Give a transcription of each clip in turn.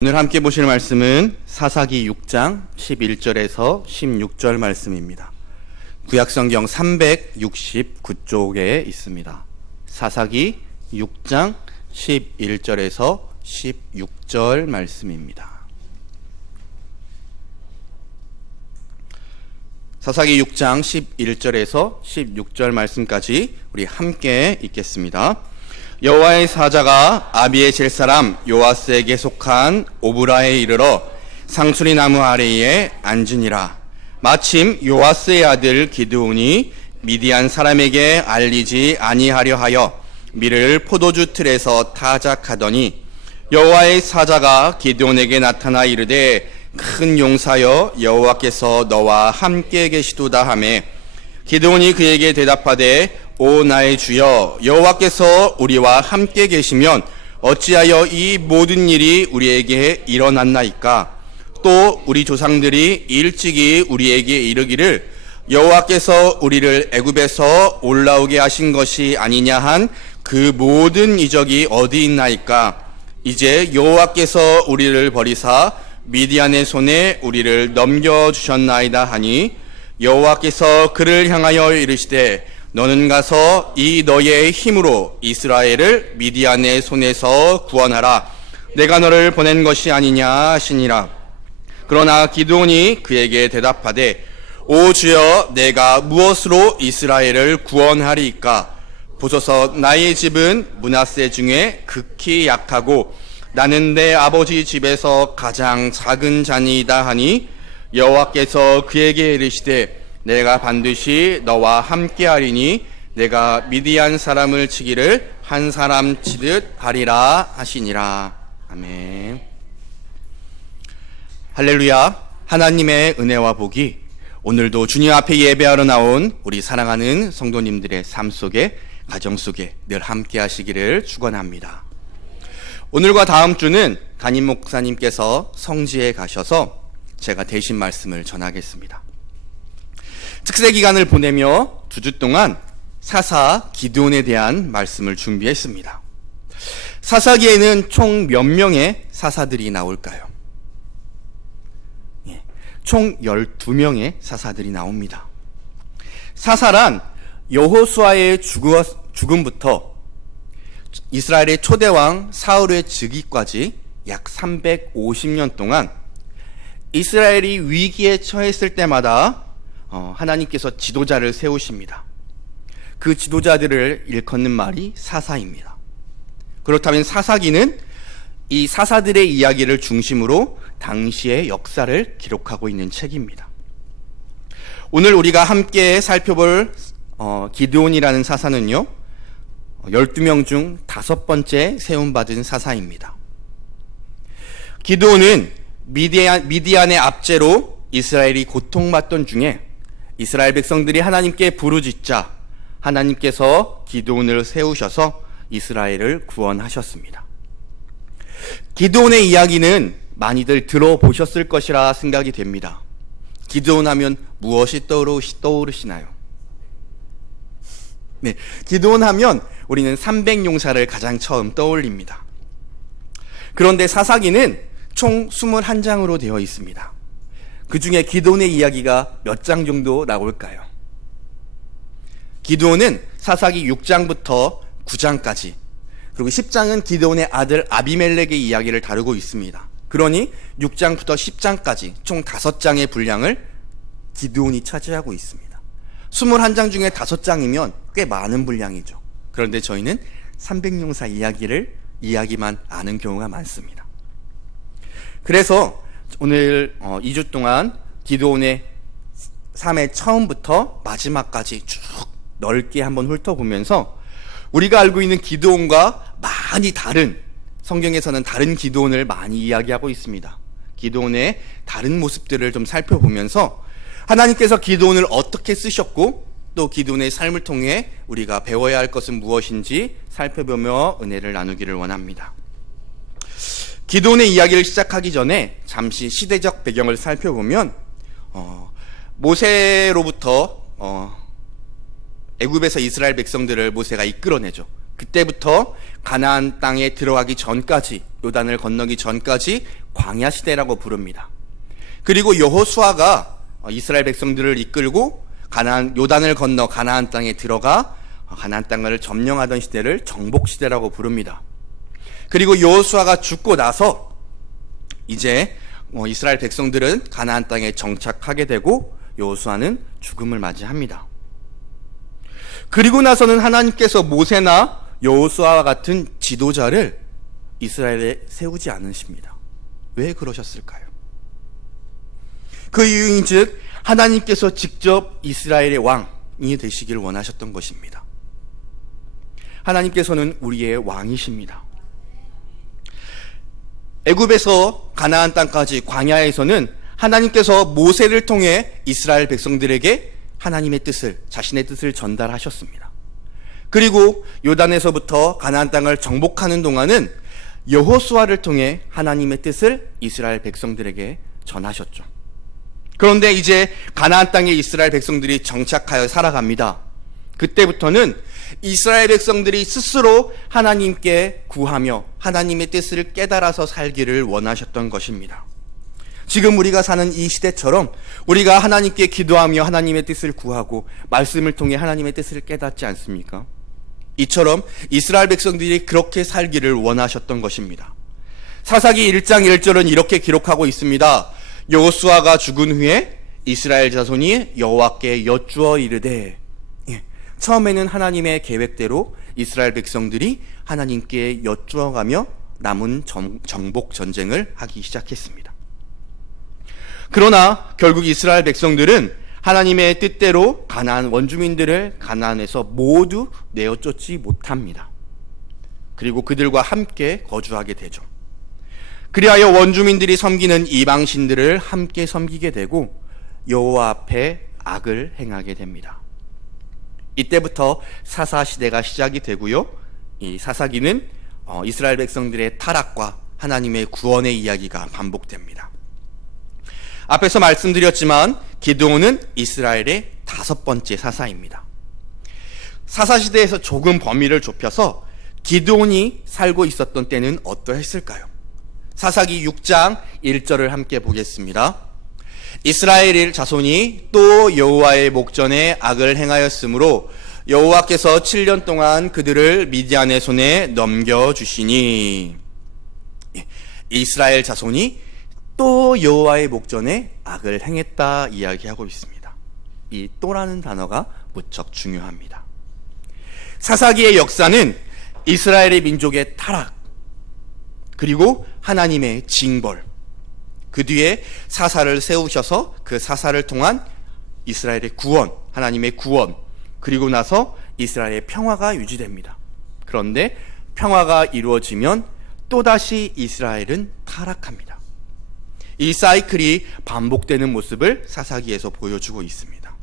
오늘 함께 보실 말씀은 사사기 6장 11절에서 16절 말씀입니다. 구약성경 369쪽에 있습니다. 사사기 6장 11절에서 16절 말씀입니다. 사사기 6장 11절에서 16절 말씀까지 우리 함께 읽겠습니다. 여호와의 사자가 아비에셀 사람 요아스에게 속한 오브라에 이르러 상수리 나무 아래에 앉으니라. 마침 요아스의 아들 기드온이 미디안 사람에게 알리지 아니하려 하여 밀을 포도주 틀에서 타작하더니 여호와의 사자가 기드온에게 나타나 이르되 큰 용사여 여호와께서 너와 함께 계시도다 하매 기드온이 그에게 대답하되 오 나의 주여 여호와께서 우리와 함께 계시면 어찌하여 이 모든 일이 우리에게 일어났나이까. 또 우리 조상들이 일찍이 우리에게 이르기를 여호와께서 우리를 애굽에서 올라오게 하신 것이 아니냐 한 그 모든 이적이 어디 있나이까. 이제 여호와께서 우리를 버리사 미디안의 손에 우리를 넘겨주셨나이다 하니 여호와께서 그를 향하여 이르시되 너는 가서 이 너의 힘으로 이스라엘을 미디안의 손에서 구원하라. 내가 너를 보낸 것이 아니냐 하시니라. 그러나 기드온이 그에게 대답하되 오 주여 내가 무엇으로 이스라엘을 구원하리이까. 보소서 나의 집은 므낫세 중에 극히 약하고 나는 내 아버지 집에서 가장 작은 자니이다 하니 여호와께서 그에게 이르시되 내가 반드시 너와 함께하리니 내가 미디안 사람을 치기를 한 사람 치듯 하리라 하시니라. 아멘. 할렐루야. 하나님의 은혜와 복이 오늘도 주님 앞에 예배하러 나온 우리 사랑하는 성도님들의 삶 속에 가정 속에 늘 함께 하시기를 축원합니다. 오늘과 다음 주는 담임 목사님께서 성지에 가셔서 제가 대신 말씀을 전하겠습니다. 특세 기간을 보내며 2주 동안 사사 기드온에 대한 말씀을 준비했습니다. 사사기에는 총 몇 명의 사사들이 나올까요? 총 12명의 사사들이 나옵니다. 사사란 여호수아의 죽음부터 이스라엘의 초대왕 사울의 즉위까지 약 350년 동안 이스라엘이 위기에 처했을 때마다 하나님께서 지도자를 세우십니다. 그 지도자들을 일컫는 말이 사사입니다. 그렇다면 사사기는 이 사사들의 이야기를 중심으로 당시의 역사를 기록하고 있는 책입니다. 오늘 우리가 함께 살펴볼 기드온이라는 사사는요 12명 중 5번째 세움받은 사사입니다. 기드온은 미디안의 압제로 이스라엘이 고통받던 중에 이스라엘 백성들이 하나님께 부르짖자 하나님께서 기드온을 세우셔서 이스라엘을 구원하셨습니다. 기드온의 이야기는 많이들 들어보셨을 것이라 생각이 됩니다. 기드온 하면 무엇이 떠오르시나요? 네, 기드온 하면 우리는 300용사를 가장 처음 떠올립니다. 그런데 사사기는 총 21장으로 되어 있습니다. 그 중에 기드온의 이야기가 몇 장 정도 나올까요? 기드온은 사사기 6장부터 9장까지 그리고 10장은 기드온의 아들 아비멜렉의 이야기를 다루고 있습니다. 그러니 6장부터 10장까지 총 5장의 분량을 기드온이 차지하고 있습니다. 21장 중에 5장이면 꽤 많은 분량이죠. 그런데 저희는 300용사 이야기만 아는 경우가 많습니다. 그래서 오늘 2주 동안 기드온의 삶의 처음부터 마지막까지 쭉 넓게 한번 훑어보면서 우리가 알고 있는 기드온과 많이 다른, 성경에서는 다른 기드온을 많이 이야기하고 있습니다. 기드온의 다른 모습들을 좀 살펴보면서 하나님께서 기드온을 어떻게 쓰셨고 또 기드온의 삶을 통해 우리가 배워야 할 것은 무엇인지 살펴보며 은혜를 나누기를 원합니다. 기드온의 이야기를 시작하기 전에 잠시 시대적 배경을 살펴보면 모세로부터 애굽에서 이스라엘 백성들을 모세가 이끌어내죠. 그때부터 가나안 땅에 들어가기 전까지, 요단을 건너기 전까지 광야 시대라고 부릅니다. 그리고 여호수아가 이스라엘 백성들을 이끌고 요단을 건너 가나안 땅에 들어가 가나안 땅을 점령하던 시대를 정복 시대라고 부릅니다. 그리고 여호수아가 죽고 나서 이제 이스라엘 백성들은 가나안 땅에 정착하게 되고 여호수아는 죽음을 맞이합니다. 그리고 나서는 하나님께서 모세나 여호수아와 같은 지도자를 이스라엘에 세우지 않으십니다. 왜 그러셨을까요? 그 이유인즉 하나님께서 직접 이스라엘의 왕이 되시길 원하셨던 것입니다. 하나님께서는 우리의 왕이십니다. 애굽에서 가나안 땅까지 광야에서는 하나님께서 모세를 통해 이스라엘 백성들에게 하나님의 뜻을, 자신의 뜻을 전달하셨습니다. 그리고 요단에서부터 가나안 땅을 정복하는 동안은 여호수아를 통해 하나님의 뜻을 이스라엘 백성들에게 전하셨죠. 그런데 이제 가나안 땅에 이스라엘 백성들이 정착하여 살아갑니다. 그때부터는 이스라엘 백성들이 스스로 하나님께 구하며 하나님의 뜻을 깨달아서 살기를 원하셨던 것입니다. 지금 우리가 사는 이 시대처럼 우리가 하나님께 기도하며 하나님의 뜻을 구하고 말씀을 통해 하나님의 뜻을 깨닫지 않습니까? 이처럼 이스라엘 백성들이 그렇게 살기를 원하셨던 것입니다. 사사기 1장 1절은 이렇게 기록하고 있습니다. 여호수아가 죽은 후에 이스라엘 자손이 여호와께 여쭈어 이르되, 처음에는 하나님의 계획대로 이스라엘 백성들이 하나님께 여쭈어가며 남은 정복 전쟁을 하기 시작했습니다. 그러나 결국 이스라엘 백성들은 하나님의 뜻대로 가나안 원주민들을 가나안에서 모두 내어쫓지 못합니다. 그리고 그들과 함께 거주하게 되죠. 그리하여 원주민들이 섬기는 이방신들을 함께 섬기게 되고 여호와 앞에 악을 행하게 됩니다. 이때부터 사사시대가 시작이 되고요. 이 사사기는 이스라엘 백성들의 타락과 하나님의 구원의 이야기가 반복됩니다. 앞에서 말씀드렸지만 기드온은 이스라엘의 5번째 사사입니다. 사사시대에서 조금 범위를 좁혀서 기드온이 살고 있었던 때는 어떠했을까요? 사사기 6장 1절을 함께 보겠습니다. 이스라엘 자손이 또 여호와의 목전에 악을 행하였으므로 여호와께서 7년 동안 그들을 미디안의 손에 넘겨주시니, 이스라엘 자손이 또 여호와의 목전에 악을 행했다 이야기하고 있습니다. 이 또라는 단어가 무척 중요합니다. 사사기의 역사는 이스라엘의 민족의 타락, 그리고 하나님의 징벌, 그 뒤에 사사를 세우셔서 그 사사를 통한 이스라엘의 구원, 하나님의 구원, 그리고 나서 이스라엘의 평화가 유지됩니다. 그런데 평화가 이루어지면 또다시 이스라엘은 타락합니다. 이 사이클이 반복되는 모습을 사사기에서 보여주고 있습니다.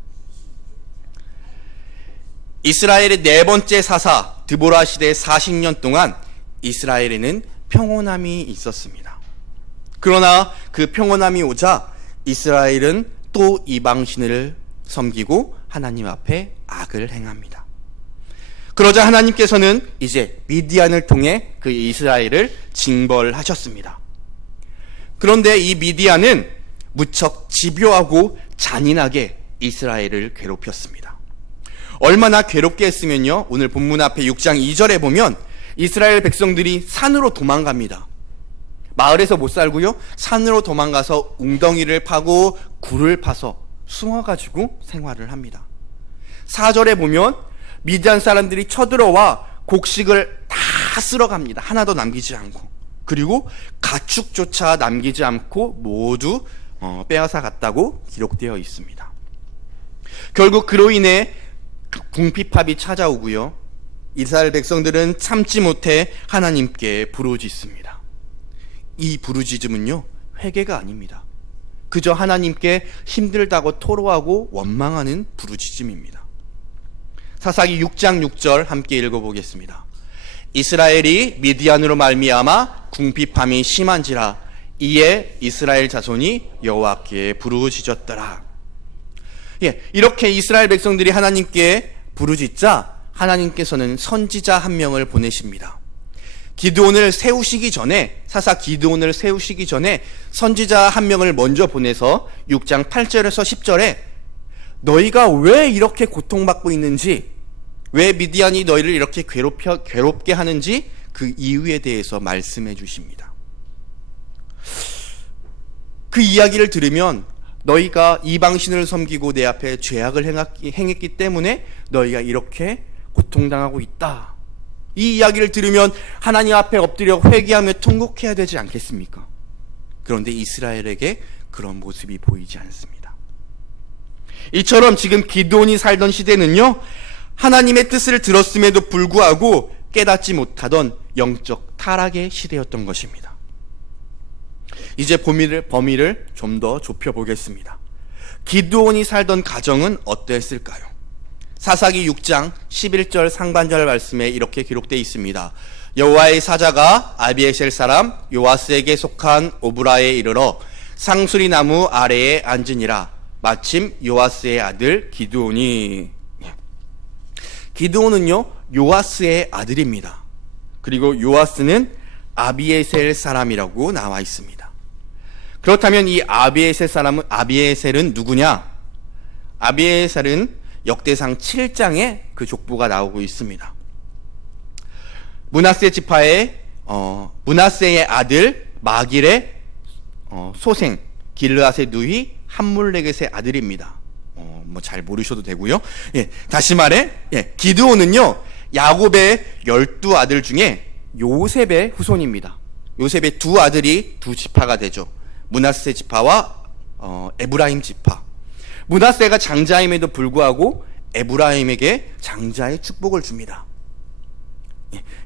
이스라엘의 4번째 사사 드보라 시대 40년 동안 이스라엘에는 평온함이 있었습니다. 그러나 그 평온함이 오자 이스라엘은 또 이방신을 섬기고 하나님 앞에 악을 행합니다. 그러자 하나님께서는 이제 미디안을 통해 그 이스라엘을 징벌하셨습니다. 그런데 이 미디안은 무척 집요하고 잔인하게 이스라엘을 괴롭혔습니다. 얼마나 괴롭게 했으면요, 오늘 본문 앞에 6장 2절에 보면 이스라엘 백성들이 산으로 도망갑니다. 마을에서 못 살고요, 산으로 도망가서 웅덩이를 파고 굴을 파서 숨어가지고 생활을 합니다. 4절에 보면 미디안 사람들이 쳐들어와 곡식을 다 쓸어갑니다. 하나도 남기지 않고. 그리고 가축조차 남기지 않고 모두 빼앗아 갔다고 기록되어 있습니다. 결국 그로 인해 궁핍합이 찾아오고요, 이스라엘 백성들은 참지 못해 하나님께 부르짖습니다. 이 부르짖음은요, 회개가 아닙니다. 그저 하나님께 힘들다고 토로하고 원망하는 부르짖음입니다. 사사기 6장 6절 함께 읽어보겠습니다. 이스라엘이 미디안으로 말미암아 궁핍함이 심한지라 이에 이스라엘 자손이 여호와께 부르짖었더라. 이렇게 이스라엘 백성들이 하나님께 부르짖자 하나님께서는 선지자 한 명을 보내십니다. 기드온을 세우시기 전에, 사사 기드온을 세우시기 전에 선지자 한 명을 먼저 보내서 6장 8절에서 10절에 너희가 왜 이렇게 고통받고 있는지, 왜 미디안이 너희를 이렇게 괴롭게 하는지 그 이유에 대해서 말씀해 주십니다. 그 이야기를 들으면 너희가 이방신을 섬기고 내 앞에 죄악을 행했기 때문에 너희가 이렇게 고통당하고 있다. 이 이야기를 들으면 하나님 앞에 엎드려 회개하며 통곡해야 되지 않겠습니까? 그런데 이스라엘에게 그런 모습이 보이지 않습니다. 이처럼 지금 기드온이 살던 시대는요, 하나님의 뜻을 들었음에도 불구하고 깨닫지 못하던 영적 타락의 시대였던 것입니다. 이제 범위를 좀 더 좁혀보겠습니다. 기드온이 살던 가정은 어떠했을까요? 사사기 6장 11절 상반절 말씀에 이렇게 기록되어 있습니다. 여호와의 사자가 아비에셀 사람 요아스에게 속한 오브라에 이르러 상수리 나무 아래에 앉으니라. 마침 요아스의 아들 기드온이. 기드온은요, 요아스의 아들입니다. 그리고 요아스는 아비에셀 사람이라고 나와 있습니다. 그렇다면 이 아비에셀은 누구냐? 아비에셀은 역대상 7장에 그 족보가 나오고 있습니다. 므낫세 지파의 므낫세의 아들 마길의 소생 길르앗의 누이 함몰레겟의 아들입니다. 뭐 잘 모르셔도 되고요. 예, 다시 말해, 기드온은요, 야곱의 12아들 중에 요셉의 후손입니다. 요셉의 두 아들이 두 지파가 되죠. 므낫세 지파와 에브라임 지파. 므낫세가 장자임에도 불구하고 에브라임에게 장자의 축복을 줍니다.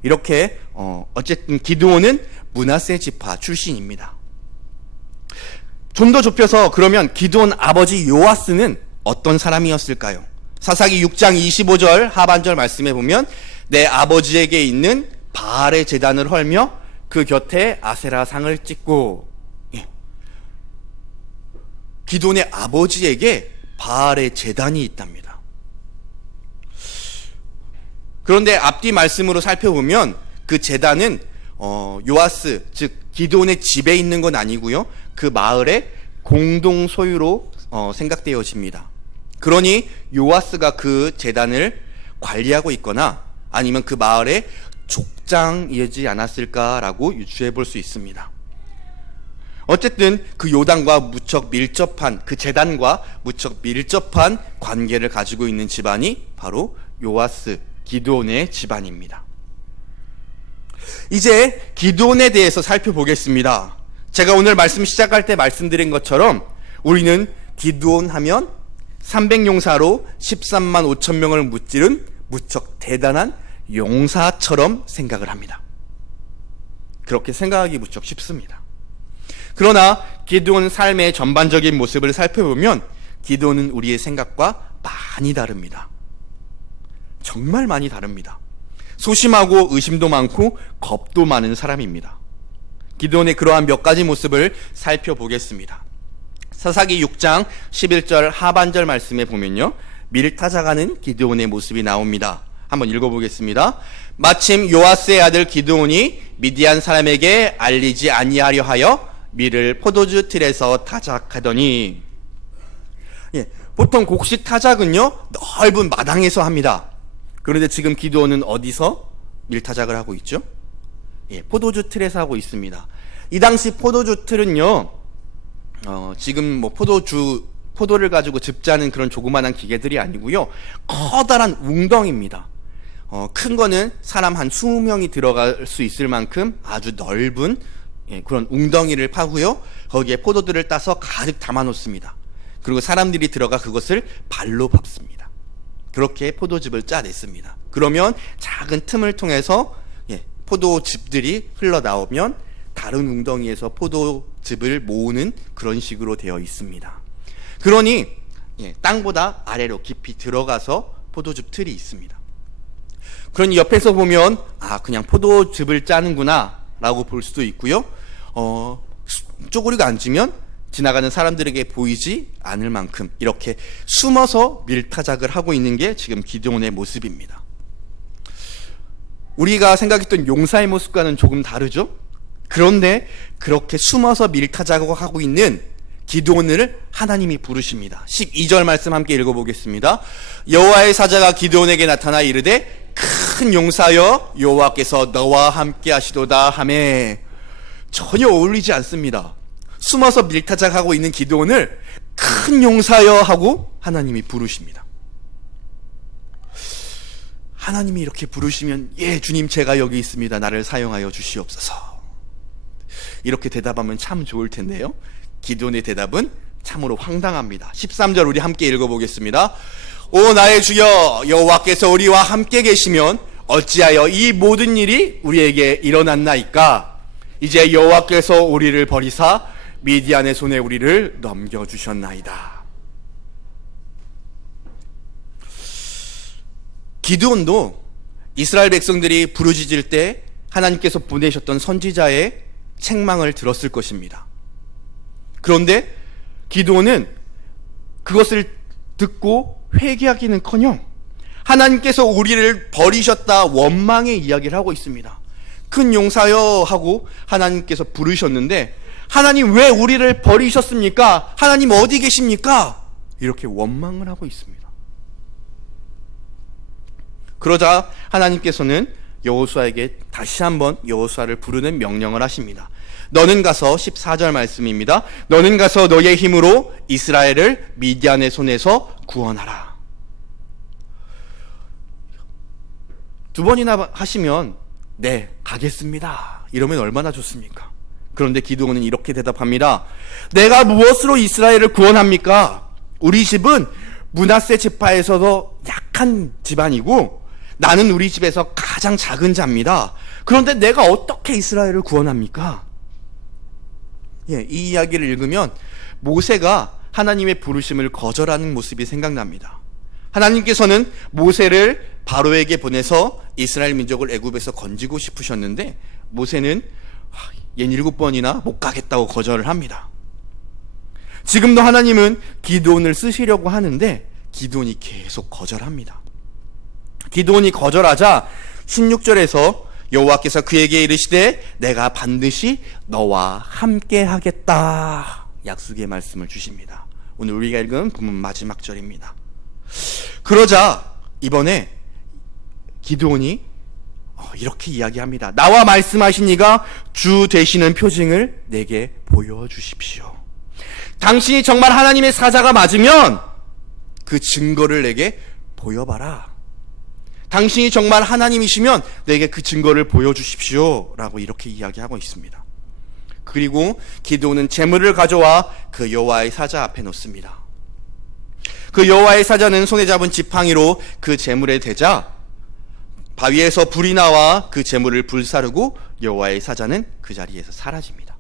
이렇게 어쨌든 기드온은 므낫세 지파 출신입니다. 좀 더 좁혀서 그러면 기드온 아버지 요아스는 어떤 사람이었을까요? 사사기 6장 25절 하반절 말씀에 보면 내 아버지에게 있는 바알의 제단을 헐며 그 곁에 아세라 상을 찍고. 기드온의 아버지에게 바알의 제단이 있답니다. 그런데 앞뒤 말씀으로 살펴보면 그 제단은 요아스, 즉 기드온의 집에 있는 건 아니고요, 그 마을의 공동 소유로 생각되어집니다. 그러니 요아스가 그 제단을 관리하고 있거나 아니면 그 마을의 족장이지 않았을까라고 유추해 볼 수 있습니다. 어쨌든 그 요단과 무척 밀접한, 그 제단과 무척 밀접한 관계를 가지고 있는 집안이 바로 요아스, 기드온의 집안입니다. 이제 기드온에 대해서 살펴보겠습니다. 제가 오늘 말씀 시작할 때 말씀드린 것처럼 우리는 기드온 하면 300용사로 13만 5천 명을 무찌른 무척 대단한 용사처럼 생각을 합니다. 그렇게 생각하기 무척 쉽습니다. 그러나 기드온 삶의 전반적인 모습을 살펴보면 기드온은 우리의 생각과 많이 다릅니다. 정말 많이 다릅니다. 소심하고 의심도 많고 겁도 많은 사람입니다. 기드온의 그러한 몇 가지 모습을 살펴보겠습니다. 사사기 6장 11절 하반절 말씀에 보면요, 밀타자가는 기드온의 모습이 나옵니다. 한번 읽어보겠습니다. 마침 요아스의 아들 기드온이 미디안 사람에게 알리지 아니하려 하여 밀을 포도주 틀에서 타작하더니. 보통 곡식 타작은요, 넓은 마당에서 합니다. 그런데 지금 기드온은 어디서 밀타작을 하고 있죠? 포도주 틀에서 하고 있습니다. 이 당시 포도주 틀은요, 지금 뭐 포도를 가지고 즙자는 그런 조그만한 기계들이 아니고요, 커다란 웅덩이입니다. 큰 거는 사람 한 20명이 들어갈 수 있을 만큼 아주 넓은 그런 웅덩이를 파고요, 거기에 포도들을 따서 가득 담아 놓습니다. 그리고 사람들이 들어가 그것을 발로 밟습니다. 그렇게 포도즙을 짜냈습니다. 그러면 작은 틈을 통해서 포도즙들이 흘러나오면 다른 웅덩이에서 포도즙을 모으는 그런 식으로 되어 있습니다. 그러니 땅보다 아래로 깊이 들어가서 포도즙 틀이 있습니다. 그러니 옆에서 보면 그냥 포도즙을 짜는구나 라고 볼 수도 있고요, 쪼그리고 앉으면 지나가는 사람들에게 보이지 않을 만큼 이렇게 숨어서 밀타작을 하고 있는 게 지금 기드온의 모습입니다. 우리가 생각했던 용사의 모습과는 조금 다르죠? 그런데 그렇게 숨어서 밀타작하고 있는 기드온을 하나님이 부르십니다. 12절 말씀 함께 읽어보겠습니다. 여호와의 사자가 기드온에게 나타나 이르되 큰 용사여 여호와께서 너와 함께 하시도다 하매. 전혀 어울리지 않습니다. 숨어서 밀타작하고 있는 기드온을 큰 용사여 하고 하나님이 부르십니다. 하나님이 이렇게 부르시면 예 주님 제가 여기 있습니다. 나를 사용하여 주시옵소서. 이렇게 대답하면 참 좋을 텐데요. 기드온의 대답은 참으로 황당합니다. 13절 우리 함께 읽어보겠습니다. 오 나의 주여 여호와께서 우리와 함께 계시면 어찌하여 이 모든 일이 우리에게 일어났나이까. 이제 여호와께서 우리를 버리사 미디안의 손에 우리를 넘겨주셨나이다. 기드온도 이스라엘 백성들이 부르짖을 때 하나님께서 보내셨던 선지자의 책망을 들었을 것입니다. 그런데 기드온은 그것을 듣고 회개하기는커녕 하나님께서 우리를 버리셨다 원망의 이야기를 하고 있습니다. 큰 용사여 하고 하나님께서 부르셨는데 하나님 왜 우리를 버리셨습니까? 하나님 어디 계십니까? 이렇게 원망을 하고 있습니다. 그러자 하나님께서는 여호수아에게 다시 한번 여호수아를 부르는 명령을 하십니다. 너는 가서 14절 말씀입니다. 너는 가서 너의 힘으로 이스라엘을 미디안의 손에서 구원하라. 두 번이나 하시면 네 가겠습니다 이러면 얼마나 좋습니까? 그런데 기드온은 이렇게 대답합니다. 내가 무엇으로 이스라엘을 구원합니까? 우리 집은 므낫세 지파에서도 약한 집안이고 나는 우리 집에서 가장 작은 자입니다. 그런데 내가 어떻게 이스라엘을 구원합니까? 예, 이 이야기를 읽으면 모세가 하나님의 부르심을 거절하는 모습이 생각납니다. 하나님께서는 모세를 바로에게 보내서 이스라엘 민족을 애굽에서 건지고 싶으셨는데 모세는 7번이나 못 가겠다고 거절을 합니다. 지금도 하나님은 기드온을 쓰시려고 하는데 기드온이 계속 거절합니다. 기드온이 거절하자 16절에서 여호와께서 그에게 이르시되 내가 반드시 너와 함께 하겠다 약속의 말씀을 주십니다. 오늘 우리가 읽은 본문 마지막 절입니다. 그러자 이번에 기드온이 이렇게 이야기합니다. 나와 말씀하신 이가 주 되시는 표징을 내게 보여주십시오. 당신이 정말 하나님의 사자가 맞으면 그 증거를 내게 보여봐라. 당신이 정말 하나님이시면 내게 그 증거를 보여주십시오 라고 이렇게 이야기하고 있습니다. 그리고 기드온은 제물을 가져와 그 여호와의 사자 앞에 놓습니다. 그 여호와의 사자는 손에 잡은 지팡이로 그 제물에 대자 바위에서 불이 나와 그 제물을 불사르고 여호와의 사자는 그 자리에서 사라집니다.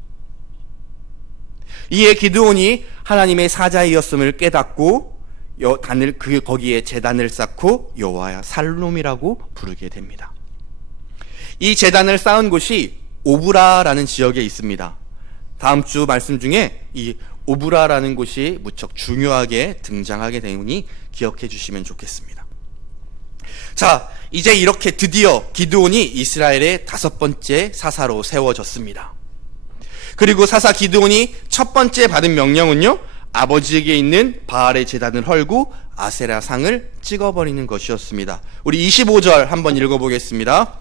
이에 기드온이 하나님의 사자이었음을 깨닫고 거기에 제단을 쌓고 여호와 살롬이라고 부르게 됩니다. 이 제단을 쌓은 곳이 오브라라는 지역에 있습니다. 다음 주 말씀 중에 이 오브라라는 곳이 무척 중요하게 등장하게 되니 기억해 주시면 좋겠습니다. 자, 이제 이렇게 드디어 기드온이 이스라엘의 5번째 사사로 세워졌습니다. 그리고 사사 기드온이 첫 번째 받은 명령은요, 아버지에게 있는 바알의 제단을 헐고 아세라 상을 찍어버리는 것이었습니다. 우리 25절 한번 읽어보겠습니다.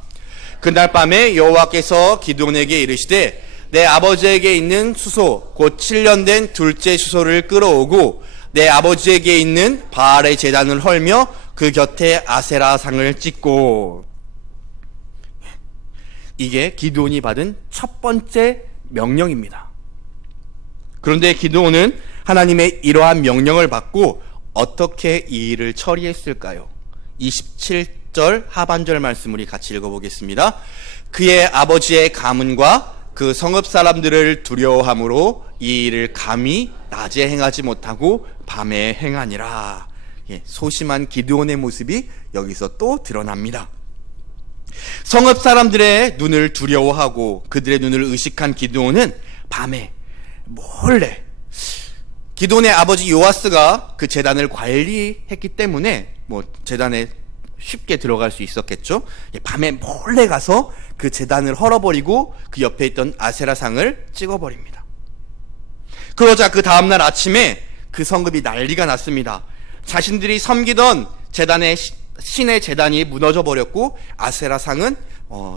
그날 밤에 여호와께서 기드온에게 이르시되 내 아버지에게 있는 수소 곧 7년 된 둘째 수소를 끌어오고 내 아버지에게 있는 바알의 제단을 헐며 그 곁에 아세라 상을 찍고. 이게 기드온이 받은 첫 번째 명령입니다. 그런데 기드온은 하나님의 이러한 명령을 받고 어떻게 이 일을 처리했을까요? 27절 하반절 말씀 우리 같이 읽어보겠습니다. 그의 아버지의 가문과 그 성읍 사람들을 두려워함으로 이 일을 감히 낮에 행하지 못하고 밤에 행하니라. 소심한 기드온의 모습이 여기서 또 드러납니다. 성읍 사람들의 눈을 두려워하고 그들의 눈을 의식한 기드온은 밤에 몰래 기드온의 아버지 요아스가 그 제단을 관리했기 때문에 제단의 쉽게 들어갈 수 있었겠죠. 밤에 몰래 가서 그 제단을 헐어버리고 그 옆에 있던 아세라상을 찍어버립니다. 그러자 그 다음날 아침에 그 성읍이 난리가 났습니다. 자신들이 섬기던 신의 제단이 무너져 버렸고 아세라상은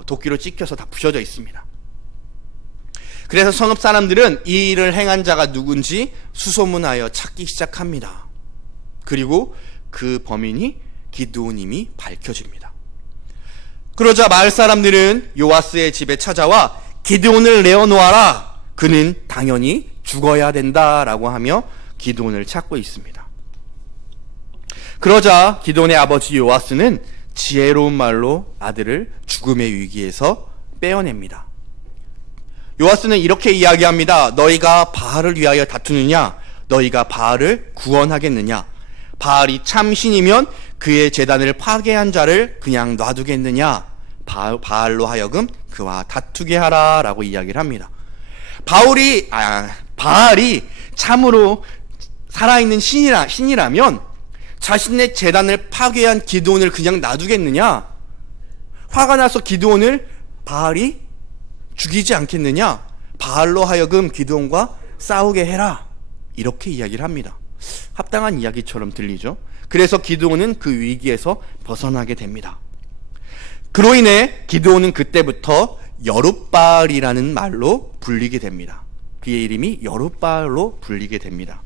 도끼로 찍혀서 다 부셔져 있습니다. 그래서 성읍 사람들은 이 일을 행한 자가 누군지 수소문하여 찾기 시작합니다. 그리고 그 범인이 기드온임이 밝혀집니다. 그러자 마을 사람들은 요아스의 집에 찾아와 기드온을 내어놓아라. 그는 당연히 죽어야 된다라고 하며 기드온을 찾고 있습니다. 그러자 기드온의 아버지 요아스는 지혜로운 말로 아들을 죽음의 위기에서 빼어냅니다. 요아스는 이렇게 이야기합니다. 너희가 바알을 위하여 다투느냐? 너희가 바알을 구원하겠느냐? 바알이 참신이면 그의 제단을 파괴한 자를 그냥 놔두겠느냐? 바알로 하여금 그와 다투게 하라 라고 이야기를 합니다. 바알이 참으로 살아있는 신이라면 자신의 제단을 파괴한 기드온을 그냥 놔두겠느냐? 화가 나서 기드온을 바알이 죽이지 않겠느냐? 바알로 하여금 기드온과 싸우게 해라. 이렇게 이야기를 합니다. 합당한 이야기처럼 들리죠? 그래서 기드온은 그 위기에서 벗어나게 됩니다. 그로 인해 기드온은 그때부터 여룻바알이라는 말로 불리게 됩니다. 그의 이름이 여룻바알로 불리게 됩니다.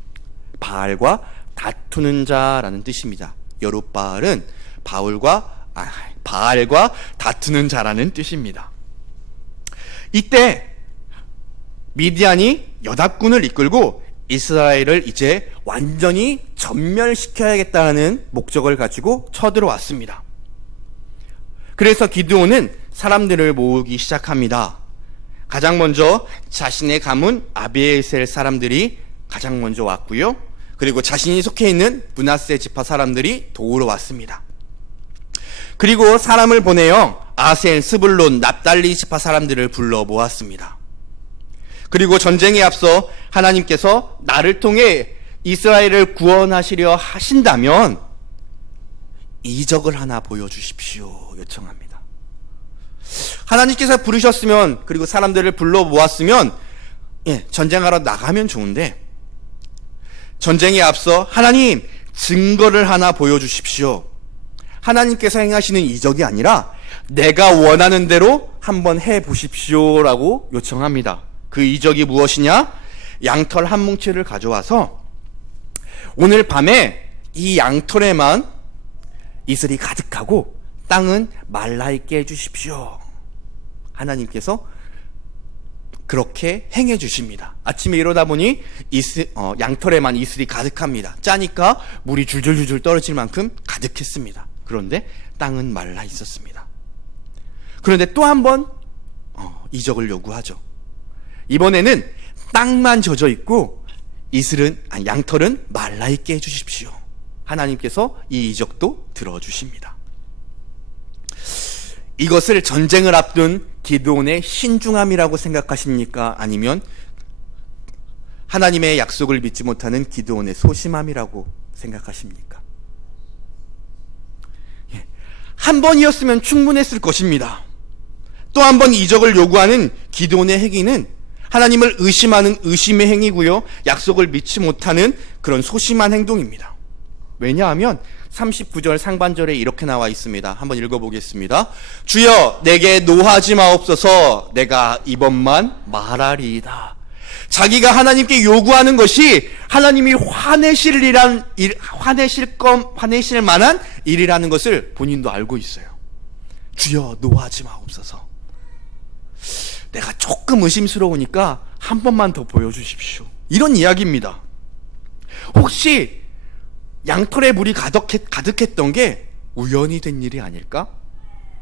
바알과 다투는 자라는 뜻입니다. 여룻바알은 바알과 다투는 자라는 뜻입니다. 이때 미디안이 연합군을 이끌고 이스라엘을 이제 완전히 전멸시켜야겠다는 목적을 가지고 쳐들어왔습니다. 그래서 기드온은 사람들을 모으기 시작합니다. 가장 먼저 자신의 가문 아비에셀 사람들이 가장 먼저 왔고요. 그리고 자신이 속해 있는 므낫세 지파 사람들이 도우러 왔습니다. 그리고 사람을 보내어 아셀, 스불론, 납달리 지파 사람들을 불러 모았습니다. 그리고 전쟁에 앞서 하나님께서 나를 통해 이스라엘을 구원하시려 하신다면 이적을 하나 보여주십시오 요청합니다. 하나님께서 부르셨으면 그리고 사람들을 불러 모았으면 전쟁하러 나가면 좋은데 전쟁에 앞서 하나님 증거를 하나 보여주십시오. 하나님께서 행하시는 이적이 아니라 내가 원하는 대로 한번 해보십시오라고 요청합니다. 그 이적이 무엇이냐? 양털 한 뭉치를 가져와서 오늘 밤에 이 양털에만 이슬이 가득하고 땅은 말라있게 해주십시오. 하나님께서 그렇게 행해 주십니다. 아침에 일어나 보니 양털에만 이슬이 가득합니다. 짜니까 물이 줄줄줄줄 떨어질 만큼 가득했습니다. 그런데 땅은 말라 있었습니다. 그런데 또 한 번 이적을 요구하죠. 이번에는 땅만 젖어 있고 양털은 말라 있게 해주십시오. 하나님께서 이 이적도 들어주십니다. 이것을 전쟁을 앞둔 기드온의 신중함이라고 생각하십니까? 아니면 하나님의 약속을 믿지 못하는 기드온의 소심함이라고 생각하십니까? 한 번이었으면 충분했을 것입니다. 또 한 번 이적을 요구하는 기드온의 행위는 하나님을 의심하는 의심의 행위고요, 약속을 믿지 못하는 그런 소심한 행동입니다. 왜냐하면 39절 상반절에 이렇게 나와 있습니다. 한번 읽어보겠습니다. 주여 내게 노하지 마옵소서. 내가 이번만 말하리이다. 자기가 하나님께 요구하는 것이 하나님이 화내실 만한 일이라는 것을 본인도 알고 있어요. 주여 노하지 마옵소서. 내가 조금 의심스러우니까 한 번만 더 보여주십시오. 이런 이야기입니다. 혹시 양털에 물이 가득했던 게 우연히 된 일이 아닐까?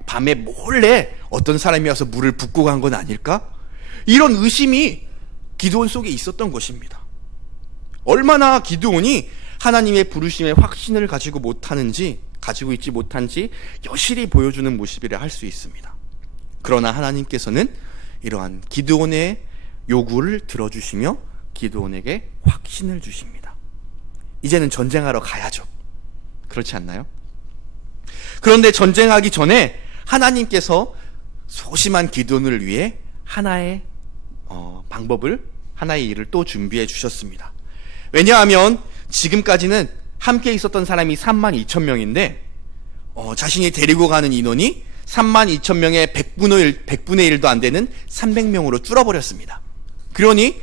밤에 몰래 어떤 사람이 와서 물을 붓고 간 건 아닐까? 이런 의심이 기드온 속에 있었던 것입니다. 얼마나 기드온이 하나님의 부르심의 확신을 가지고 있지 못한지 여실히 보여주는 모습이라 할 수 있습니다. 그러나 하나님께서는 이러한 기드온의 요구를 들어주시며 기드온에게 확신을 주십니다. 이제는 전쟁하러 가야죠. 그렇지 않나요? 그런데 전쟁하기 전에 하나님께서 소심한 기드온을 위해 하나의 방법을, 하나의 일을 또 준비해 주셨습니다. 왜냐하면 지금까지는 함께 있었던 사람이 32,000명인데 자신이 데리고 가는 인원이 32,000명의 100분의 1도 안 되는 300명으로 줄어버렸습니다. 그러니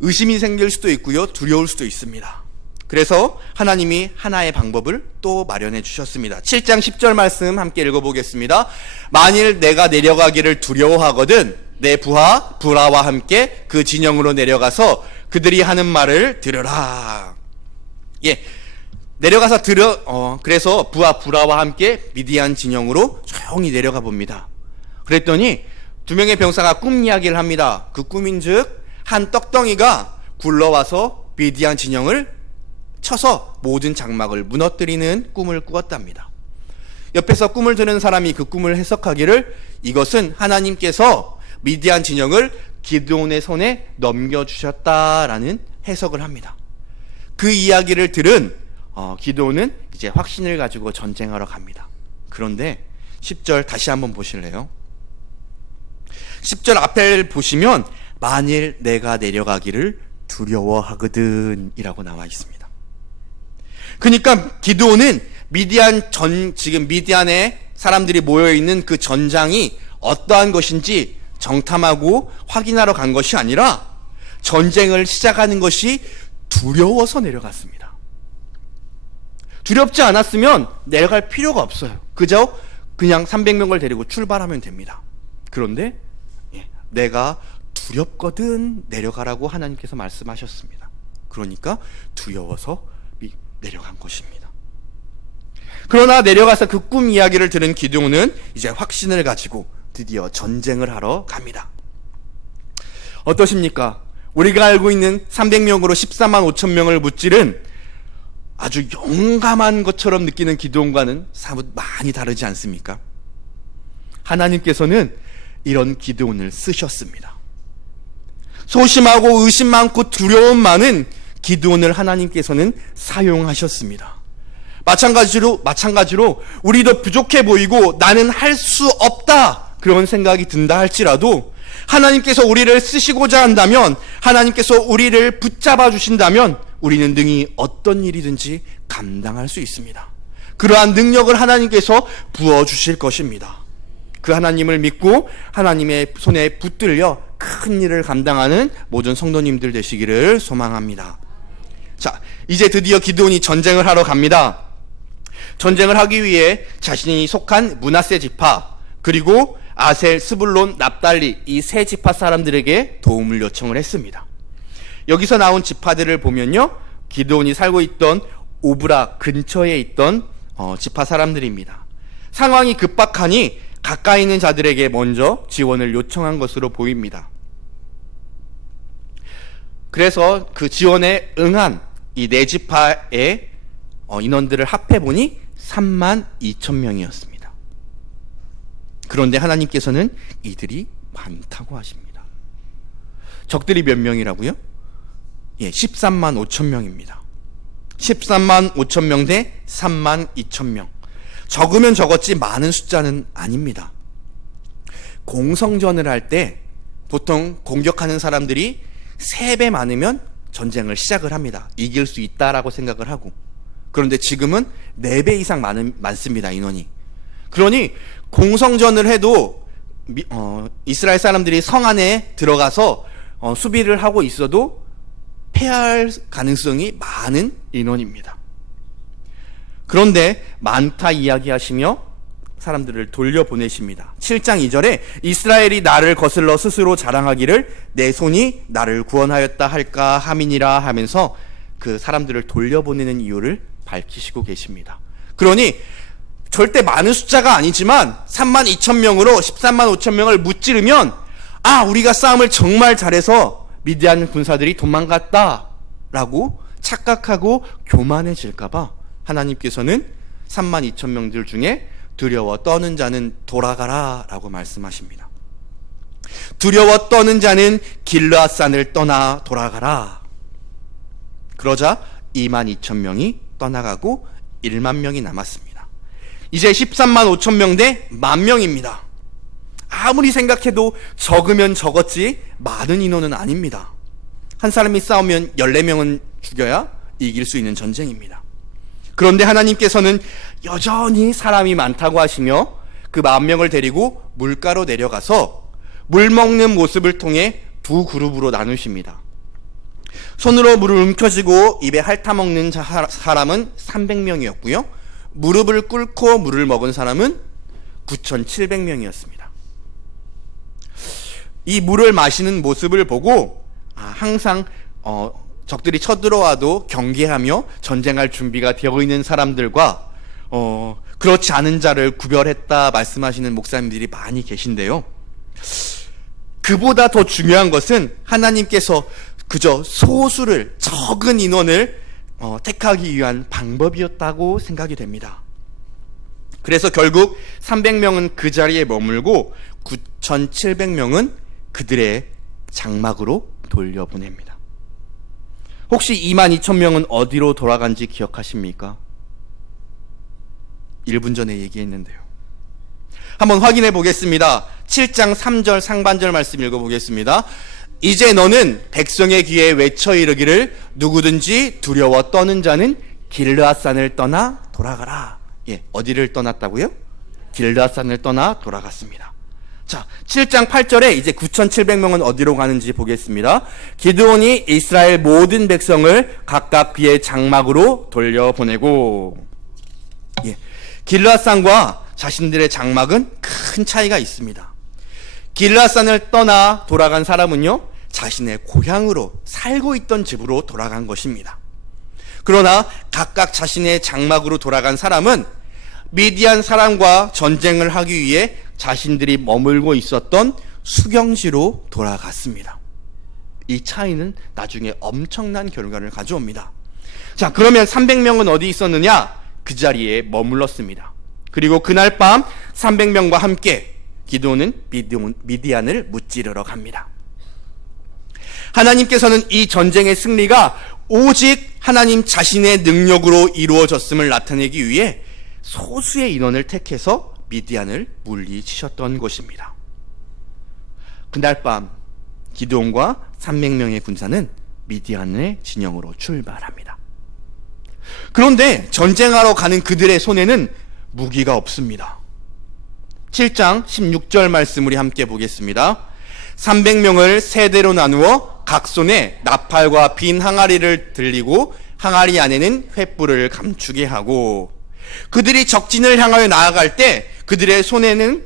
의심이 생길 수도 있고요, 두려울 수도 있습니다. 그래서 하나님이 하나의 방법을 또 마련해 주셨습니다. 7장 10절 말씀 함께 읽어보겠습니다. 만일 내가 내려가기를 두려워하거든 내 부하 브라와 함께 그 진영으로 내려가서 그들이 하는 말을 들으라. 내려가서 그래서 부하 브라와 함께 미디안 진영으로 조용히 내려가 봅니다. 그랬더니 두 명의 병사가 꿈 이야기를 합니다. 그 꿈인즉 한 떡덩이가 굴러와서 미디안 진영을 쳐서 모든 장막을 무너뜨리는 꿈을 꾸었답니다. 옆에서 꿈을 드는 사람이 그 꿈을 해석하기를 이것은 하나님께서 미디안 진영을 기드온의 손에 넘겨주셨다라는 해석을 합니다. 그 이야기를 들은 기드온은 이제 확신을 가지고 전쟁하러 갑니다. 그런데 10절 다시 한번 보실래요? 10절 앞에 보시면 만일 내가 내려가기를 두려워하거든 이라고 나와 있습니다. 그러니까 기드온은 지금 미디안에 사람들이 모여있는 그 전장이 어떠한 것인지 정탐하고 확인하러 간 것이 아니라 전쟁을 시작하는 것이 두려워서 내려갔습니다. 두렵지 않았으면 내려갈 필요가 없어요. 그냥 300명을 데리고 출발하면 됩니다. 그런데 내가 두렵거든 내려가라고 하나님께서 말씀하셨습니다. 그러니까 두려워서 내려간 것입니다. 그러나 내려가서 그 꿈 이야기를 들은 기드온은 이제 확신을 가지고 드디어 전쟁을 하러 갑니다. 어떠십니까? 우리가 알고 있는 300명으로 14만 5천 명을 무찌른 아주 용감한 것처럼 느끼는 기드온과는 사뭇 많이 다르지 않습니까? 하나님께서는 이런 기드온을 쓰셨습니다. 소심하고 의심 많고 두려움 많은 기드온을 하나님께서는 사용하셨습니다. 마찬가지로 우리도 부족해 보이고 나는 할 수 없다 그런 생각이 든다 할지라도 하나님께서 우리를 쓰시고자 한다면, 하나님께서 우리를 붙잡아 주신다면 우리는 능히 어떤 일이든지 감당할 수 있습니다. 그러한 능력을 하나님께서 부어주실 것입니다. 그 하나님을 믿고 하나님의 손에 붙들려 큰 일을 감당하는 모든 성도님들 되시기를 소망합니다. 자, 이제 드디어 기드온이 전쟁을 하러 갑니다. 전쟁을 하기 위해 자신이 속한 므낫세 지파, 그리고 아셀, 스불론, 납달리 이 세 지파 사람들에게 도움을 요청을 했습니다. 여기서 나온 지파들을 보면요, 기드온이 살고 있던 오브라 근처에 있던 지파 사람들입니다. 상황이 급박하니 가까이 있는 자들에게 먼저 지원을 요청한 것으로 보입니다. 그래서 그 지원에 응한 이 네 지파의 인원들을 합해보니 3만 2천 명이었습니다. 그런데 하나님께서는 이들이 많다고 하십니다. 적들이 몇 명이라고요? 13만 5천 명입니다. 13만 5천 명 대 3만 2천 명. 적으면 적었지 많은 숫자는 아닙니다. 공성전을 할 때 보통 공격하는 사람들이 3배 많으면 전쟁을 시작을 합니다. 이길 수 있다라고 생각을 하고. 그런데 지금은 4배 이상 많습니다, 인원이. 그러니 공성전을 해도 이스라엘 사람들이 성 안에 들어가서 수비를 하고 있어도 패할 가능성이 많은 인원입니다. 그런데 많다 이야기하시며 사람들을 돌려보내십니다. 7장 2절에 이스라엘이 나를 거슬러 스스로 자랑하기를 내 손이 나를 구원하였다 할까 함이니라 하면서 그 사람들을 돌려보내는 이유를 밝히시고 계십니다. 그러니 절대 많은 숫자가 아니지만 3만 2천 명으로 13만 5천 명을 무찌르면 우리가 싸움을 정말 잘해서 미디안 군사들이 도망갔다라고 착각하고 교만해질까봐 하나님께서는 3만 2천 명들 중에 두려워 떠는 자는 돌아가라 라고 말씀하십니다. 두려워 떠는 자는 길르앗산을 떠나 돌아가라. 그러자 2만 2천 명이 떠나가고 1만 명이 남았습니다. 이제 13만 5천 명 대 10,000명입니다. 아무리 생각해도 적으면 적었지 많은 인원은 아닙니다. 한 사람이 싸우면 14명은 죽여야 이길 수 있는 전쟁입니다. 그런데 하나님께서는 여전히 사람이 많다고 하시며 그 10,000명을 데리고 물가로 내려가서 물 먹는 모습을 통해 두 그룹으로 나누십니다. 손으로 물을 움켜쥐고 입에 핥아먹는 사람은 300명이었고요. 무릎을 꿇고 물을 먹은 사람은 9,700명이었습니다. 이 물을 마시는 모습을 보고 항상 적들이 쳐들어와도 경계하며 전쟁할 준비가 되어 있는 사람들과 그렇지 않은 자를 구별했다 말씀하시는 목사님들이 많이 계신데요. 그보다 더 중요한 것은 하나님께서 그저 소수를, 적은 인원을 택하기 위한 방법이었다고 생각이 됩니다. 그래서 결국 300명은 그 자리에 머물고 9,700명은 그들의 장막으로 돌려보냅니다. 혹시 22,000명은 어디로 돌아간지 기억하십니까? 1분 전에 얘기했는데요. 한번 확인해 보겠습니다. 7장 3절 상반절 말씀 읽어보겠습니다. 이제 너는 백성의 귀에 외쳐 이르기를 누구든지 두려워 떠는 자는 길르앗산을 떠나 돌아가라. 어디를 떠났다고요? 길르앗산을 떠나 돌아갔습니다. 자, 7장 8절에 이제 9,700명은 어디로 가는지 보겠습니다. 기드온이 이스라엘 모든 백성을 각각 그의 장막으로 돌려보내고, 길르앗산과 자신들의 장막은 큰 차이가 있습니다. 길르앗산을 떠나 돌아간 사람은요, 자신의 고향으로 살고 있던 집으로 돌아간 것입니다. 그러나 각각 자신의 장막으로 돌아간 사람은 미디안 사람과 전쟁을 하기 위해 자신들이 머물고 있었던 수경지로 돌아갔습니다. 이 차이는 나중에 엄청난 결과를 가져옵니다. 자, 그러면 300명은 어디 있었느냐? 그 자리에 머물렀습니다. 그리고 그날 밤 300명과 함께 기드온은 미디안을 무찌르러 갑니다. 하나님께서는 이 전쟁의 승리가 오직 하나님 자신의 능력으로 이루어졌음을 나타내기 위해 소수의 인원을 택해서 미디안을 물리치셨던 것입니다. 그날 밤 기드온과 300명의 군사는 미디안의 진영으로 출발합니다. 그런데 전쟁하러 가는 그들의 손에는 무기가 없습니다. 7장 16절 말씀 우리 함께 보겠습니다. 300명을 세 대로 나누어 각 손에 나팔과 빈 항아리를 들리고 항아리 안에는 횃불을 감추게 하고, 그들이 적진을 향하여 나아갈 때 그들의 손에는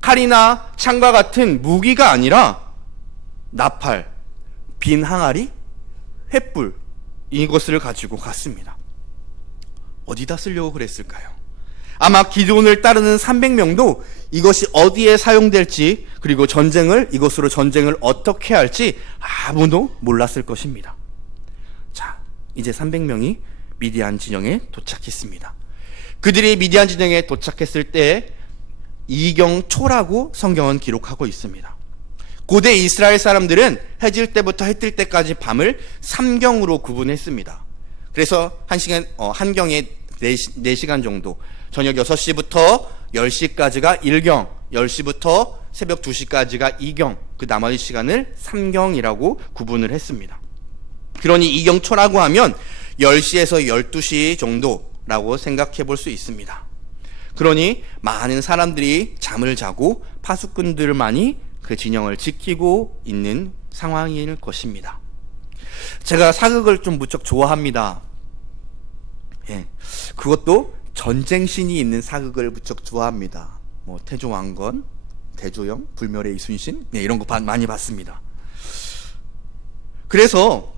칼이나 창과 같은 무기가 아니라 나팔, 빈 항아리, 횃불, 이것을 가지고 갔습니다. 어디다 쓰려고 그랬을까요? 아마 기드온을 따르는 300명도 이것이 어디에 사용될지, 그리고 이것으로 전쟁을 어떻게 할지 아무도 몰랐을 것입니다. 자, 이제 300명이 미디안 진영에 도착했습니다. 그들이 미디안 진영에 도착했을 때 이경초라고 성경은 기록하고 있습니다. 고대 이스라엘 사람들은 해질 때부터 해 뜰 때까지 밤을 3경으로 구분했습니다. 그래서 한 경에 4시간 정도, 저녁 6시부터 10시까지가 1경, 10시부터 새벽 2시까지가 2경, 그 나머지 시간을 3경이라고 구분을 했습니다. 그러니 이경초라고 하면 10시에서 12시 정도라고 생각해 볼 수 있습니다. 그러니 많은 사람들이 잠을 자고 파수꾼들만이 그 진영을 지키고 있는 상황일 것입니다. 제가 사극을 좀 무척 좋아합니다. 그것도 전쟁신이 있는 사극을 무척 좋아합니다. 태조왕건, 대조영, 불멸의 이순신, 이런 거 많이 봤습니다. 그래서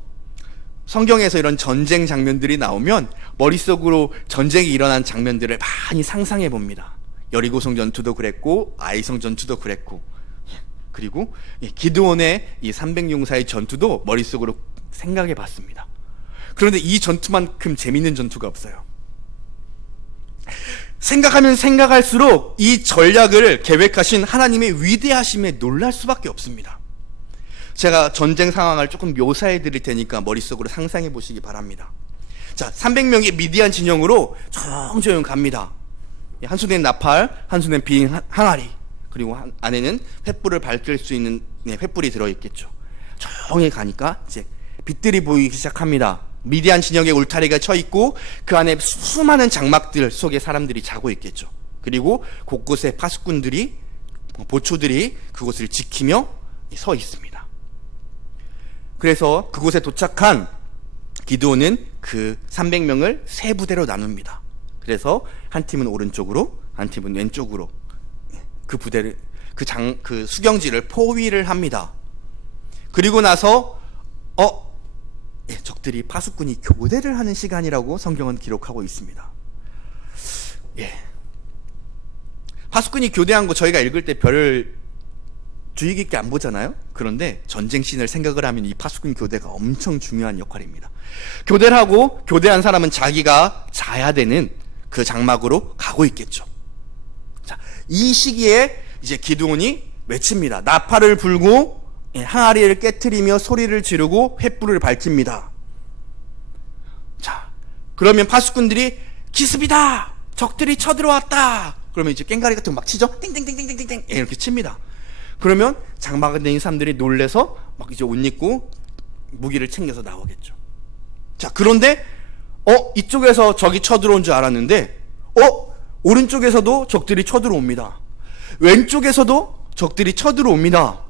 성경에서 이런 전쟁 장면들이 나오면 머릿속으로 전쟁이 일어난 장면들을 많이 상상해 봅니다. 여리고성 전투도 그랬고, 아이성 전투도 그랬고, 그리고 기드온의 이 300용사의 전투도 머릿속으로 생각해 봤습니다. 그런데 이 전투만큼 재밌는 전투가 없어요. 생각하면 생각할수록 이 전략을 계획하신 하나님의 위대하심에 놀랄 수밖에 없습니다. 제가 전쟁 상황을 조금 묘사해 드릴 테니까 머릿속으로 상상해 보시기 바랍니다. 자, 300명이 미디안 진영으로 조용조용 갑니다. 한 손에는 나팔, 한 손에는 빈 항아리, 그리고 안에는 횃불을 밝힐 수 있는 횃불이 들어있겠죠. 조용히 가니까 이제 빛들이 보이기 시작합니다. 미디안 진영에 울타리가 쳐 있고 그 안에 수많은 장막들 속에 사람들이 자고 있겠죠. 그리고 곳곳에 파수꾼들이, 보초들이 그곳을 지키며 서 있습니다. 그래서 그곳에 도착한 기드온은 그 300명을 세 부대로 나눕니다. 그래서 한 팀은 오른쪽으로, 한 팀은 왼쪽으로 그 부대를, 그 수경지를 포위를 합니다. 그리고 나서 적들이, 파수꾼이 교대를 하는 시간이라고 성경은 기록하고 있습니다. 파수꾼이 교대한 거 저희가 읽을 때 별 주의 깊게 안 보잖아요. 그런데 전쟁 씬을 생각을 하면 이 파수꾼 교대가 엄청 중요한 역할입니다. 교대를 하고 교대한 사람은 자기가 자야 되는 그 장막으로 가고 있겠죠. 자, 이 시기에 이제 기드온이 외칩니다. 나팔을 불고 항아리를 깨트리며 소리를 지르고 횃불을 밝힙니다. 자, 그러면 파수꾼들이 기습이다! 적들이 쳐들어왔다! 그러면 이제 꽹가리 같은 거 막 치죠? 띵띵띵띵띵띵 이렇게 칩니다. 그러면 장막에 있는 사람들이 놀래서 막 이제 옷 입고 무기를 챙겨서 나오겠죠. 자, 그런데 이쪽에서 적이 쳐들어온 줄 알았는데 오른쪽에서도 적들이 쳐들어옵니다. 왼쪽에서도 적들이 쳐들어옵니다.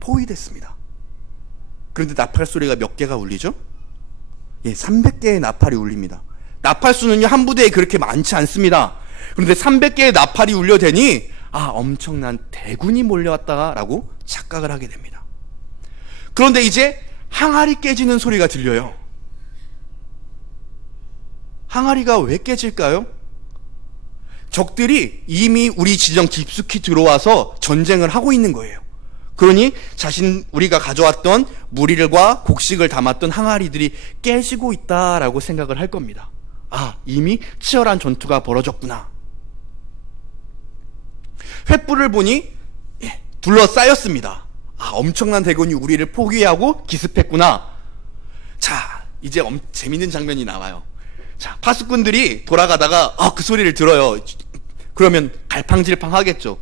포위됐습니다. 그런데 나팔 소리가 몇 개가 울리죠? 300개의 나팔이 울립니다. 나팔 수는요, 한 부대에 그렇게 많지 않습니다. 그런데 300개의 나팔이 울려대니 엄청난 대군이 몰려왔다라고 착각을 하게 됩니다. 그런데 이제 항아리 깨지는 소리가 들려요. 항아리가 왜 깨질까요? 적들이 이미 우리 지정 깊숙이 들어와서 전쟁을 하고 있는 거예요. 그러니 우리가 가져왔던 무리들과 곡식을 담았던 항아리들이 깨지고 있다라고 생각을 할 겁니다. 이미 치열한 전투가 벌어졌구나. 횃불을 보니 둘러싸였습니다. 엄청난 대군이 우리를 포위하고 기습했구나. 자, 이제 재밌는 장면이 나와요. 자, 파수꾼들이 돌아가다가 그 소리를 들어요. 그러면 갈팡질팡 하겠죠.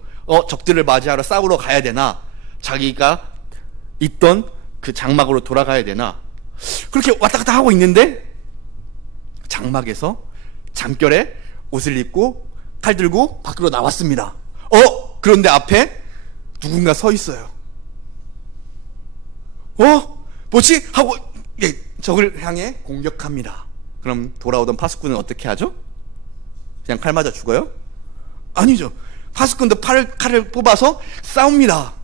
적들을 맞이하러 싸우러 가야 되나, 자기가 있던 그 장막으로 돌아가야 되나, 그렇게 왔다 갔다 하고 있는데 장막에서 잠결에 옷을 입고 칼 들고 밖으로 나왔습니다. 그런데 앞에 누군가 서 있어요. 뭐지? 하고 적을 향해 공격합니다. 그럼 돌아오던 파수꾼은 어떻게 하죠? 그냥 칼 맞아 죽어요? 아니죠. 파수꾼도 칼을 뽑아서 싸웁니다.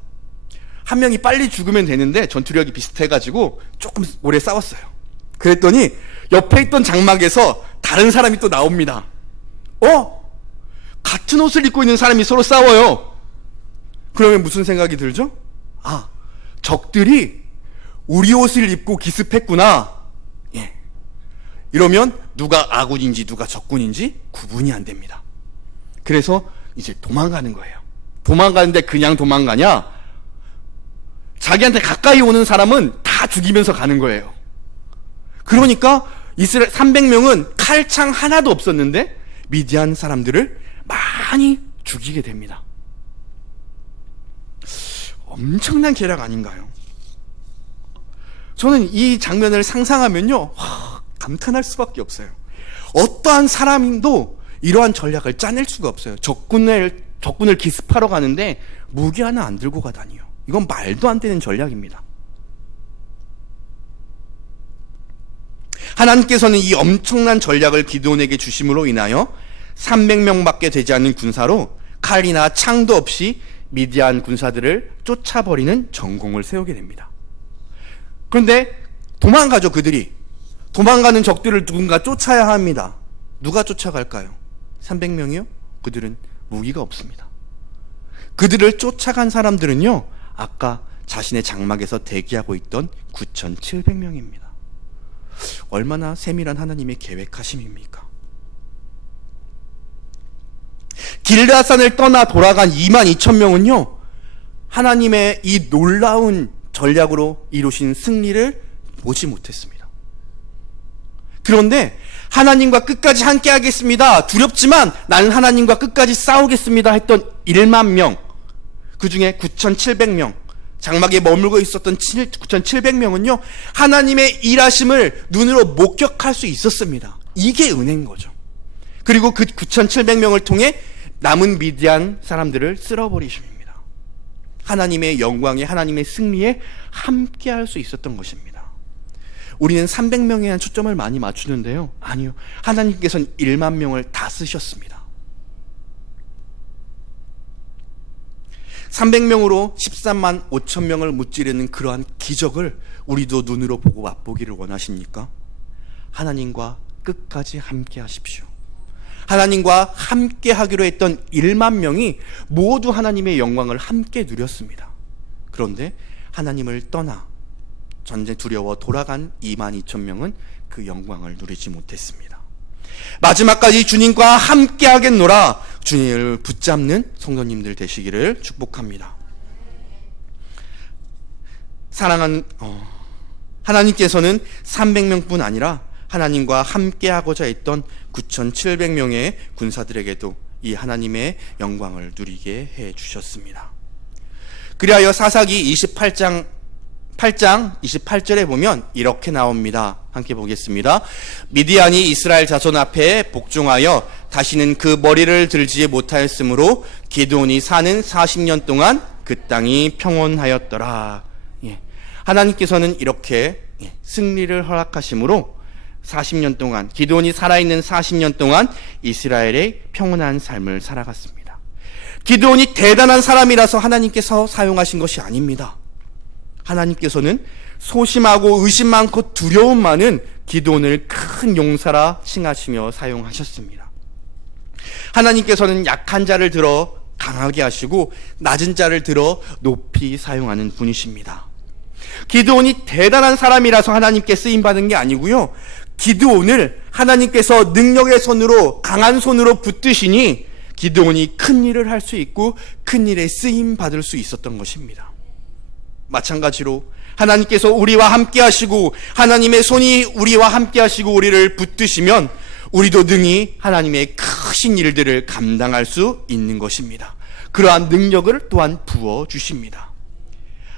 한 명이 빨리 죽으면 되는데 전투력이 비슷해가지고 조금 오래 싸웠어요. 그랬더니 옆에 있던 장막에서 다른 사람이 또 나옵니다. 같은 옷을 입고 있는 사람이 서로 싸워요. 그러면 무슨 생각이 들죠? 적들이 우리 옷을 입고 기습했구나. 이러면 누가 아군인지 누가 적군인지 구분이 안 됩니다. 그래서 이제 도망가는 거예요. 도망가는데 그냥 도망가냐? 자기한테 가까이 오는 사람은 다 죽이면서 가는 거예요. 그러니까 이스라엘 300명은 칼창 하나도 없었는데 미디안 사람들을 많이 죽이게 됩니다. 엄청난 계략 아닌가요? 저는 이 장면을 상상하면요, 감탄할 수밖에 없어요. 어떠한 사람도 이러한 전략을 짜낼 수가 없어요. 적군을 기습하러 가는데 무기 하나 안 들고 가다니요. 이건 말도 안 되는 전략입니다. 하나님께서는 이 엄청난 전략을 기드온에게 주심으로 인하여 300명밖에 되지 않는 군사로 칼이나 창도 없이 미디안 군사들을 쫓아버리는 전공을 세우게 됩니다. 그런데 도망가죠. 그들이 도망가는 적들을 누군가 쫓아야 합니다. 누가 쫓아갈까요? 300명이요? 그들은 무기가 없습니다. 그들을 쫓아간 사람들은요, 아까 자신의 장막에서 대기하고 있던 9,700명입니다. 얼마나 세밀한 하나님의 계획하심입니까? 길르앗산을 떠나 돌아간 22,000명은요, 하나님의 이 놀라운 전략으로 이루신 승리를 보지 못했습니다. 그런데 하나님과 끝까지 함께 하겠습니다. 두렵지만 나는 하나님과 끝까지 싸우겠습니다 했던 1만 명, 그 중에 9,700명, 장막에 머물고 있었던 9,700명은요, 하나님의 일하심을 눈으로 목격할 수 있었습니다. 이게 은혜인 거죠. 그리고 그 9,700명을 통해 남은 미디안 사람들을 쓸어버리십니다. 하나님의 영광에, 하나님의 승리에 함께 할 수 있었던 것입니다. 우리는 300명에 한 초점을 많이 맞추는데요, 아니요, 하나님께서는 1만 명을 다 쓰셨습니다. 300명으로 13만 5천 명을 무찌르는 그러한 기적을 우리도 눈으로 보고 맛보기를 원하십니까? 하나님과 끝까지 함께 하십시오. 하나님과 함께 하기로 했던 1만 명이 모두 하나님의 영광을 함께 누렸습니다. 그런데 하나님을 떠나 전쟁 두려워 돌아간 2만 2천 명은 그 영광을 누리지 못했습니다. 마지막까지 주님과 함께 하겠노라, 주님을 붙잡는 성도님들 되시기를 축복합니다. 사랑하는 하나님께서는 300명뿐 아니라 하나님과 함께 하고자 했던 9,700명의 군사들에게도 이 하나님의 영광을 누리게 해 주셨습니다. 그리하여 사사기 28장 28절에 보면 이렇게 나옵니다. 함께 보겠습니다. 미디안이 이스라엘 자손 앞에 복종하여 다시는 그 머리를 들지 못하였으므로 기드온이 사는 40년 동안 그 땅이 평온하였더라. 하나님께서는 이렇게 승리를 허락하심으로 40년 동안, 기드온이 살아있는 40년 동안 이스라엘의 평온한 삶을 살아갔습니다. 기드온이 대단한 사람이라서 하나님께서 사용하신 것이 아닙니다. 하나님께서는 소심하고 의심 많고 두려움 많은 기드온을 큰 용사라 칭하시며 사용하셨습니다. 하나님께서는 약한 자를 들어 강하게 하시고 낮은 자를 들어 높이 사용하는 분이십니다. 기드온이 대단한 사람이라서 하나님께 쓰임받은 게 아니고요, 기드온을 하나님께서 능력의 손으로, 강한 손으로 붙드시니 기드온이 큰 일을 할 수 있고 큰 일에 쓰임받을 수 있었던 것입니다. 마찬가지로 하나님께서 우리와 함께 하시고 하나님의 손이 우리와 함께 하시고 우리를 붙드시면 우리도 능히 하나님의 크신 일들을 감당할 수 있는 것입니다. 그러한 능력을 또한 부어주십니다.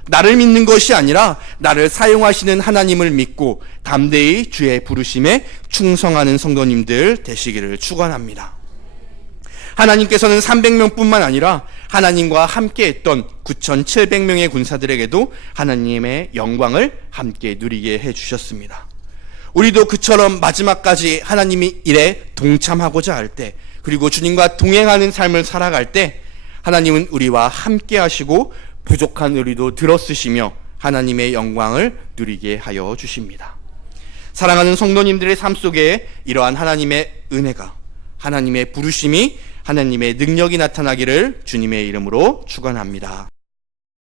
나를 믿는 것이 아니라 나를 사용하시는 하나님을 믿고 담대히 주의 부르심에 충성하는 성도님들 되시기를 축원합니다. 하나님께서는 300명뿐만 아니라 하나님과 함께 했던 9,700명의 군사들에게도 하나님의 영광을 함께 누리게 해주셨습니다. 우리도 그처럼 마지막까지 하나님이 일에 동참하고자 할 때, 그리고 주님과 동행하는 삶을 살아갈 때 하나님은 우리와 함께 하시고 부족한 우리도 들어쓰시며 하나님의 영광을 누리게 하여 주십니다. 사랑하는 성도님들의 삶 속에 이러한 하나님의 은혜가, 하나님의 부르심이, 하나님의 능력이 나타나기를 주님의 이름으로 축원합니다.